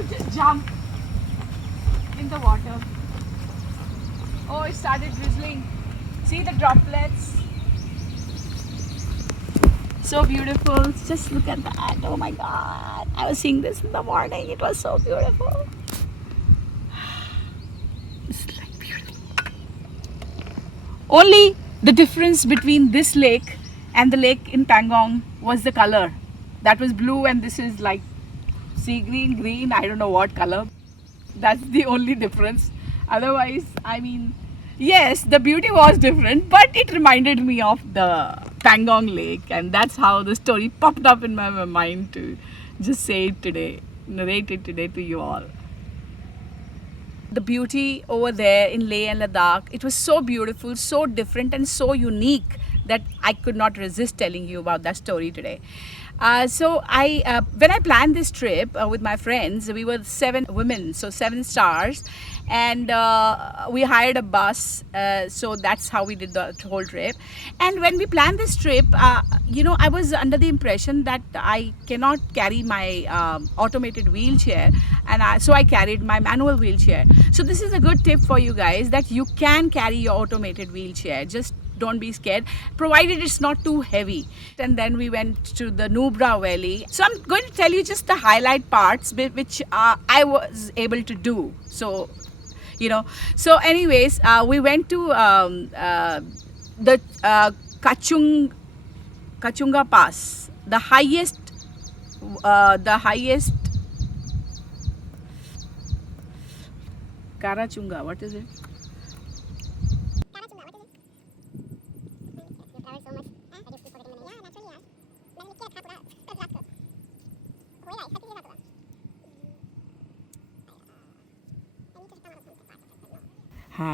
to just jump in the water. Oh, it started drizzling. See the droplets? So beautiful. Just look at that. Oh my God. I was seeing this in the morning. It was so beautiful. It's like beautiful. Only the difference between this lake and the lake in Pangong was the color. That was blue and this is like sea green, I don't know what color. That's the only difference. Otherwise, I mean, yes, the beauty was different, but it reminded me of the Pangong Lake, and that's how the story popped up in my mind to just say it today, narrate it today to you all. The beauty over there in Leh and Ladakh, it was so beautiful, so different and so unique that I could not resist telling you about that story today. When I planned this trip with my friends, we were 7 women, so 7 stars, and we hired a bus. So that's how we did the whole trip. And when we planned this trip, I was under the impression that I cannot carry my automated wheelchair, and so I carried my manual wheelchair. So this is a good tip for you guys, that you can carry your automated wheelchair. Just don't be scared, provided it's not too heavy. And then we went to the Nubra Valley. So I'm going to tell you just the highlight parts which I was able to do. So, So anyways, we went to the Kachunga Pass, the highest Karachunga. What is it?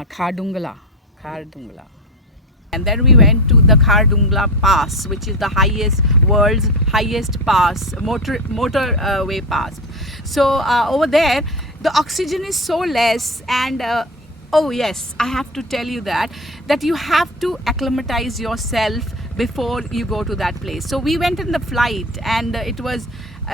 Khardungla. And then we went to the Khardungla Pass, which is the world's highest pass, motorway pass. So over there, the oxygen is so less, and oh yes, I have to tell you that you have to acclimatize yourself before you go to that place. So we went in the flight, and it was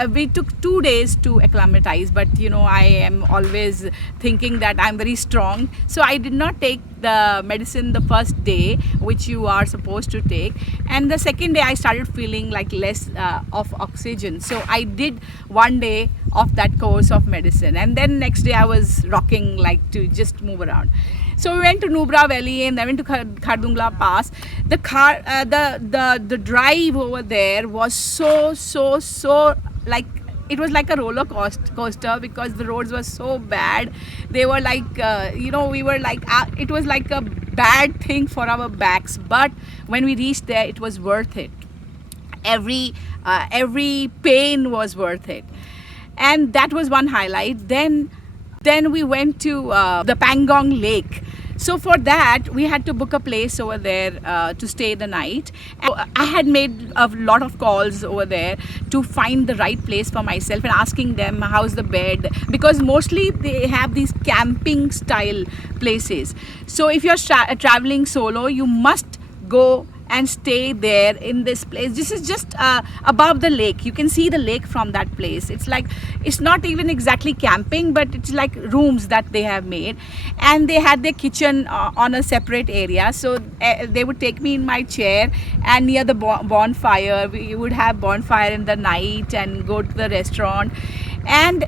we took 2 days to acclimatize, but I am always thinking that I'm very strong, so I did not take the medicine the first day, which you are supposed to take, and the second day I started feeling like less of oxygen, so I did 1 day of that course of medicine, and then next day I was rocking like to just move around. So we went to Nubra Valley and then went to Khardungla Pass. The drive over there was so like, it was like a roller coaster, because the roads were so bad. They were like, we were like, it was like a bad thing for our backs. But when we reached there, it was worth it. Every pain was worth it. And that was one highlight. Then we went to the Pangong Lake. So for that, we had to book a place over there to stay the night. I had made a lot of calls over there to find the right place for myself and asking them how's the bed, because mostly they have these camping style places. So if you're traveling solo, you must go and stay there in this place. This is just above the lake. You can see the lake from that place. It's like, it's not even exactly camping, but it's like rooms that they have made, and they had their kitchen on a separate area. So they would take me in my chair, and near the bonfire, we would have bonfire in the night and go to the restaurant. And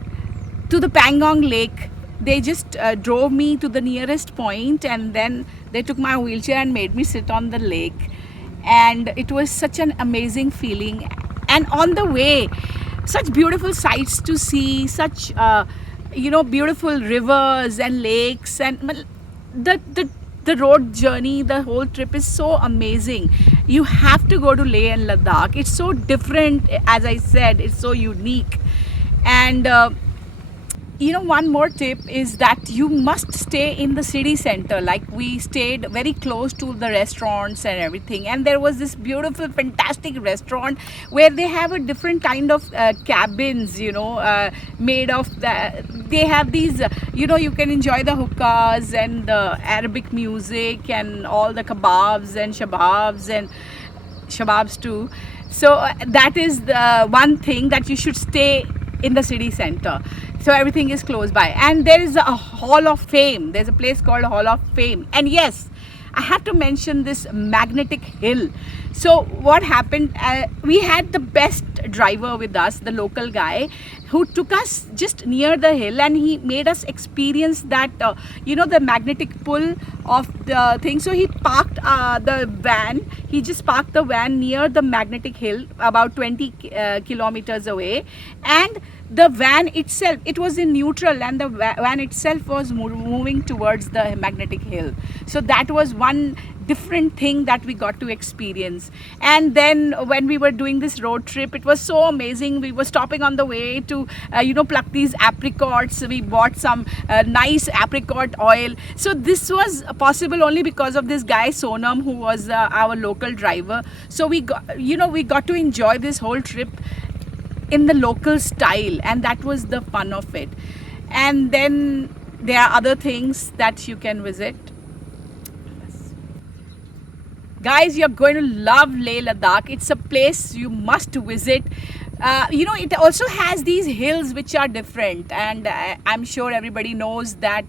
to the Pangong Lake, they just drove me to the nearest point, and then they took my wheelchair and made me sit on the lake. And it was such an amazing feeling. And on the way, such beautiful sights to see, such beautiful rivers and lakes, and the road journey, the whole trip is so amazing. You have to go to Leh and Ladakh. It's so different, as I said, it's so unique. And one more tip is that you must stay in the city center. Like, we stayed very close to the restaurants and everything, and there was this beautiful, fantastic restaurant where they have a different kind of cabins, made of that. They have these, you can enjoy the hookahs and the Arabic music and all the kebabs and shababs too. So that is the one thing, that you should stay in the city center. So everything is close by, and there is a Hall of Fame. There's a place called Hall of Fame, and yes, I have to mention this magnetic hill. So what happened, we had the best driver with us, the local guy, who took us just near the hill, and he made us experience that the magnetic pull of the thing. So he parked the van, he just parked the van near the magnetic hill about 20 kilometers away, and the van itself, it was in neutral, and the van itself was moving towards the magnetic hill. So that was one different thing that we got to experience. And then when we were doing this road trip, it was so amazing. We were stopping on the way to pluck these apricots. We bought some nice apricot oil. So this was possible only because of this guy Sonam, who was our local driver. So we got to enjoy this whole trip in the local style, and that was the fun of it. And then there are other things that you can visit. Guys, you're going to love Leh Ladakh. It's a place you must visit. It also has these hills which are different, and I'm sure everybody knows that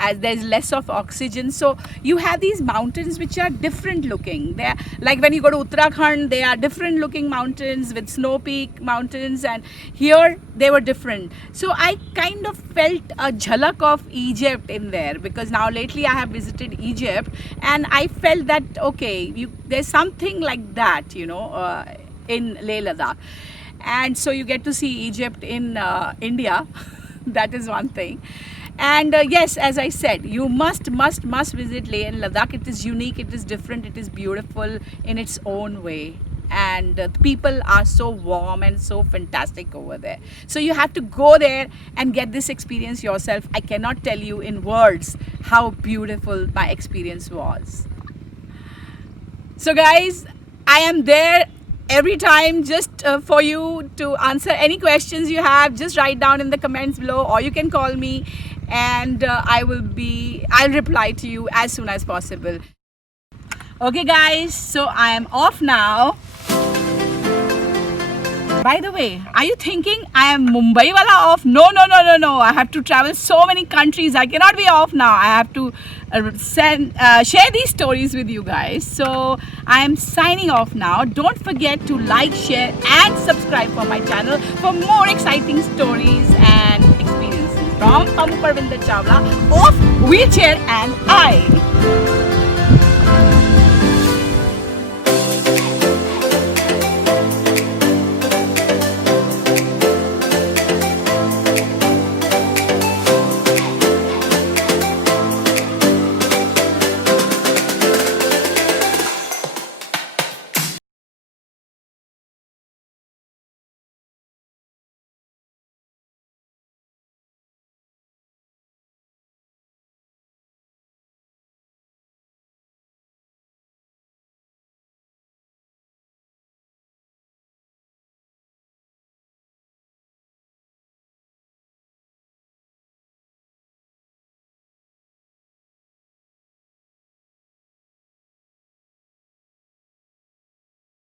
as there's less of oxygen, so you have these mountains which are different looking. They're like when you go to Uttarakhand, they are different looking mountains with snow peak mountains, and here they were different. So I kind of felt a jhalak of Egypt in there, because now lately I have visited Egypt, and I felt that there's something like that in Leh Ladakh. And so you get to see Egypt in India. That is one thing. And yes, as I said, you must visit Leh and Ladakh. It is unique, it is different, it is beautiful in its own way, and the people are so warm and so fantastic over there. So you have to go there and get this experience yourself. I cannot tell you in words how beautiful my experience was. So guys, I am there every time just for you to answer any questions you have. Just write down in the comments below, or you can call me, and I'll reply to you as soon as possible. Okay guys, so I am off now. By the way, are you thinking I am Mumbai wala off? No. I have to travel so many countries. I cannot be off now. I have to share these stories with you guys. So I am signing off now. Don't forget to like, share and subscribe for my channel for more exciting stories and experiences from Pamu Parvinder Chawla of Wheelchair and I.